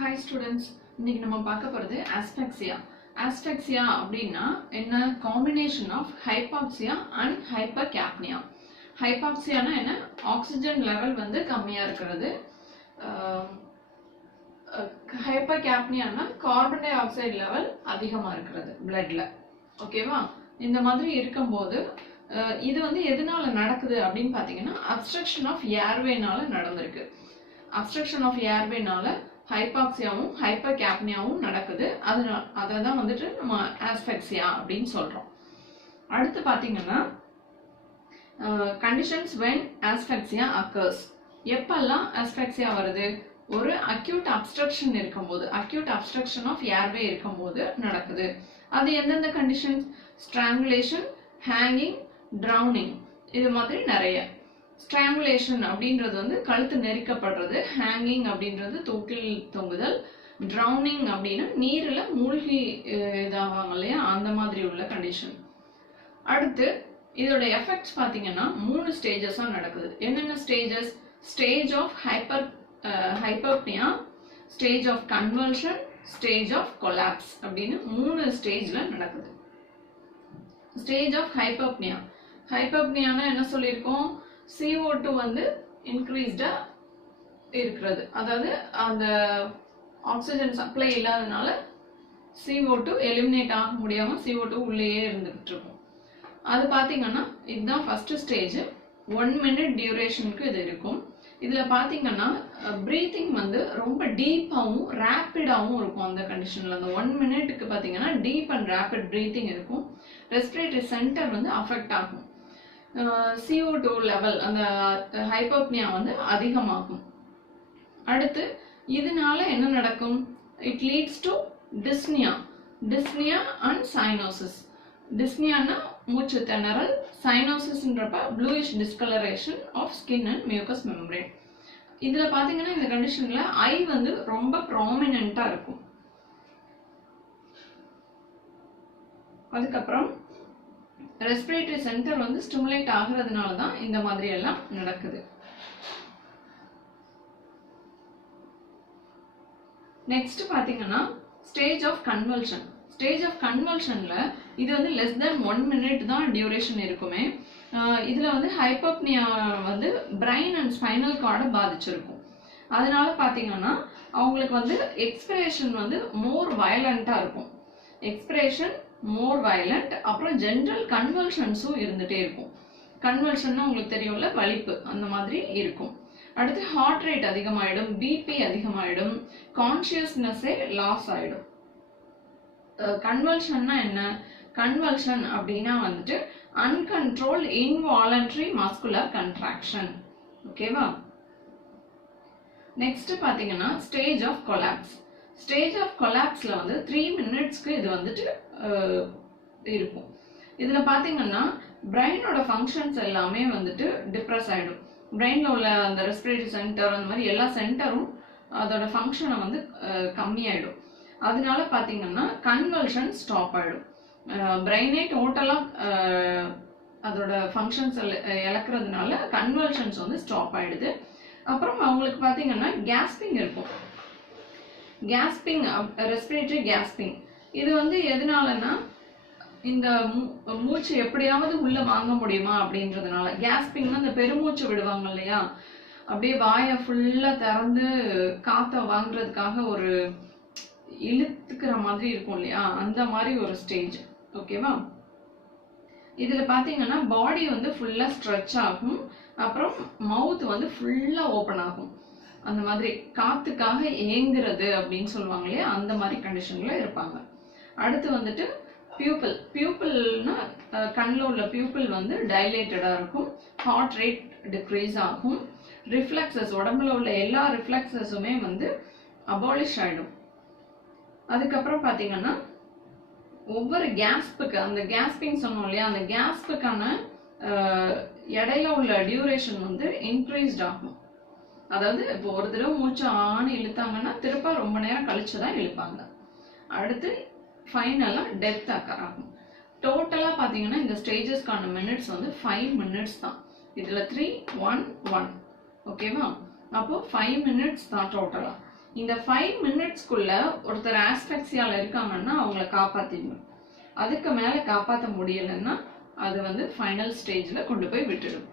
Hi students, இன்னைக்கு நம்ம பார்க்க போறது asphyxia. Asphyxia அப்படினா என்ன combination of hypoxia and hypercapnia. Hypoxia னா என்ன ஆக்ஸிஜன் லெவல் வந்து கம்மியா இருக்குது. Hypercapnia னா கார்பன் டை ஆக்சைடு லெவல் அதிகமா இருக்குது bloodல. ஓகேவா? இந்த மாதிரி இருக்கும்போது இது வந்து எதனால நடக்குது அப்படினு பாத்தீங்கன்னா obstruction of airway னால நடந்திருக்கு. Obstruction of airway னால ஹைபாக்சியாவும் ஹைப்பர்கேப்னியாவும் நடக்குது. அததான் வந்துட்டு நம்ம asphyxia அப்படின்னு சொல்றோம். அடுத்து பாத்தீங்கன்னா conditions when asphyxia occurs. எப்பெல்லாம் asphyxia வருது? ஒரு acute obstruction இருக்கும்போது, acute obstruction of airway இருக்கும்போது நடக்குது. அது எந்தெந்த conditions? Strangulation, hanging, drowning. இது மாதிரி நிறைய. Strangulation அப்படின்றது வந்து கழுத்து நெரிக்கப்படுறது, hanging அப்படின்றது தூக்கில் தொங்குதல், drowning அப்படின்னா நீரில மூழ்கி இதாவாங்க இல்லையா அந்த மாதிரி உள்ள கண்டிஷன். அடுத்து இதோட எஃபெக்ட்ஸ் பாத்தீங்கன்னா 3 ஸ்டேஜஸா நடக்குது. என்னென்ன stages? Stage of hyperpnoea, stage of convulsion, stage of collapse அப்படின்னு 3 ஸ்டேஜ்ல நடக்குது. Stage of ஹைப்பர்ப்னியா. ஹைப்பர்ப்னியானா என்ன சொல்லியிருக்கோம்? CO2 வந்து இன்க்ரீஸ்டா இருக்கிறது. அதாவது அந்த ஆக்சிஜன் சப்ளை இல்லாதனால CO2 எலிமினேட் ஆக முடியாம CO2 உள்ளேயே இருந்துகிட்டு இருக்கும். அது பாத்தீங்கன்னா இதுதான் ஃபர்ஸ்ட் ஸ்டேஜ். 1 minute டியூரேஷனுக்கு இது இருக்கும். இதுல பாத்தீங்கன்னா பிரீத்திங் வந்து ரொம்ப டீப்பாவும் ரேப்பிடாவும் இருக்கும். அந்த கண்டிஷன்ல அந்த 1 minuteக்கு பாத்தீங்கன்னா டீப் அண்ட் ரேப்பிட் பிரீத்திங் இருக்கும். ரெஸ்பிரேட்டரி சென்டர் வந்து அஃபெக்ட் ஆகும். CO2 லெவல் அந்த ஹைப்பர்ப்னியா வந்து அதிகமாகும். அடுத்து இதனால என்ன நடக்கும்? It leads to dyspnoea. Dyspnoea and cyanosis. டிஸ்னியானா மூச்சு திணறல், சைனோசிஸ்ன்றப்ப bluish discolouration of skin and mucous membrane. இதுல பாத்தீங்கன்னா இந்த கண்டிஷன்ல ஐ வந்து ரொம்ப ப்ராமினென்ட்டா இருக்கும். அதுக்கப்புறம் ரெஸ்பிரேட்டரி சென்டர் வந்து ஸ்டிமுலேட் ஆகுறதுனால தான் இந்த மாதிரி எல்லாம் நடக்குது. நெக்ஸ்ட் பாத்தீங்கன்னா stage of convulsion. Stage of கன்வல்ஷன்ல இது வந்து லெஸ் தென் 1 minute தான் டியூரேஷன் இருக்குமே. இதுல வந்து ஹைப்பர்ப்னியா வந்து பிரைன் அண்ட் ஸ்பைனல் கார்டை பாதிச்சிருக்கும். அதனால பாத்தீங்கன்னா அவங்களுக்கு வந்து எக்ஸ்பிரேஷன் வந்து மோர் வயலண்டா இருக்கும். எக்ஸ்பிரேஷன் மோர் வயலண்ட். அப்புறம் ஜென்ரல் கன்வல்ஷன்ஸும் இருந்துட்டே இருக்கும். கன்வல்ஷன்னா உங்களுக்கு தெரியும்ல, வலிப்பு அந்த மாதிரி இருக்கும். அடுத்து ஹார்ட் ரேட் அதிகமாயிடும், பிபி அதிகமாயிடும், கான்சியஸ்னஸே லாஸ் ஆயிடும். கன்வல்ஷன்னா என்ன? கன்வல்ஷன் அப்படின்னா வந்துட்டு அன்கண்ட்ரோல்ட் இன்வாலண்டரி மஸ்குலர் கன்ட்ராக்ஷன். ஓகேவா? நெக்ஸ்ட் பாத்தீங்கன்னா stage of collapse. Stage of கொலாப்ஸ்ல வந்து 3 minutesக்கு இது வந்துட்டு இருக்கும். இதுல பாத்தீங்கன்னா பிரெயினோட ஃபங்க்ஷன்ஸ் எல்லாமே வந்துட்டு டிப்ரெஸ் ஆயிடும். பிரெயின்ல உள்ள அந்த ரெஸ்பிரேட்டரி சென்டர் அந்த மாதிரி எல்லா சென்டரும் அதோட ஃபங்க்ஷனை வந்து கம்மியாயிடும். அதனால பாத்தீங்கன்னா கன்வல்ஷன் ஸ்டாப் ஆயிடும். பிரெயினே டோட்டலா அதோட ஃபங்க்ஷன்ஸ் இழக்கிறதுனால கன்வல்ஷன்ஸ் வந்து ஸ்டாப் ஆயிடுது. அப்புறம் அவங்களுக்கு பாத்தீங்கன்னா கேஸ்பிங் இருக்கும். Gasping, respiratory gasping. இது வந்து எதனாலன்னா இந்த மூச்சு எப்படியாவது உள்ள வாங்க முடியுமா அப்படின்றதுனால. கேஸ்பிங்னா இந்த பெருமூச்சு விடுவாங்க இல்லையா, அப்படியே வாயை ஃபுல்லா திறந்து காத்த வாங்குறதுக்காக ஒரு இழுத்துக்கிற மாதிரி இருக்கும் இல்லையா, அந்த மாதிரி ஒரு ஸ்டேஜ். ஓகேவா? இதுல பாத்தீங்கன்னா பாடி வந்து ஃபுல்லா ஸ்ட்ரெச் ஆகும். அப்புறம் மவுத் வந்து ஃபுல்லா ஓபன் ஆகும். அந்த மாதிரி காத்துக்காக ஏங்குறது அப்படின்னு சொல்லுவாங்க இல்லையா, அந்த மாதிரி கண்டிஷன்ல இருப்பாங்க. அடுத்து வந்துட்டு பியூப்பிள். பியூப்பிள்னா கண்ணில் உள்ள பியூப்பிள் வந்து டைலேட்டடா இருக்கும். ஹார்ட் ரேட் டிக்ரீஸ் ஆகும். ரிஃப்ளெக்ஸஸ், உடம்புல உள்ள எல்லா ரிஃப்ளெக்ஸஸுமே வந்து அபாலிஷ் ஆயிடும். அதுக்கப்புறம் பாத்தீங்கன்னா ஒவ்வொரு கேஸ்புக்கு, அந்த கேஸ்பிங் சொன்னோம் இல்லையா, அந்த கேஸ்புக்கான இடையில உள்ள டியூரேஷன் வந்து இன்க்ரீஸ்ட் ஆகும். அதாவது இப்போ ஒரு தடவை மூச்சு ஆணி இழுத்தாங்கன்னா திருப்ப ரொம்ப நேரம் கழிச்சுதான் இழுப்பாங்க. அடுத்து ஃபைனலா டெத் அக்கர் ஆகும். டோட்டலா பாத்தீங்கன்னா இந்த ஸ்டேஜஸ்க்கான மினிட்ஸ் வந்து 5 minutes தான். இதுல 3, 1, 1. ஓகேவா? அப்போ 5 minutes தான் டோட்டலா. இந்த 5 மினிட்ஸ்க்குள்ள ஒருத்தர் ஆஸ்பெக்சியால இருக்காங்கன்னா அவங்கள காப்பாத்திடணும். அதுக்கு மேல காப்பாற்ற முடியலைன்னா அது வந்து ஃபைனல் ஸ்டேஜ்ல கொண்டு போய் விட்டுடும்.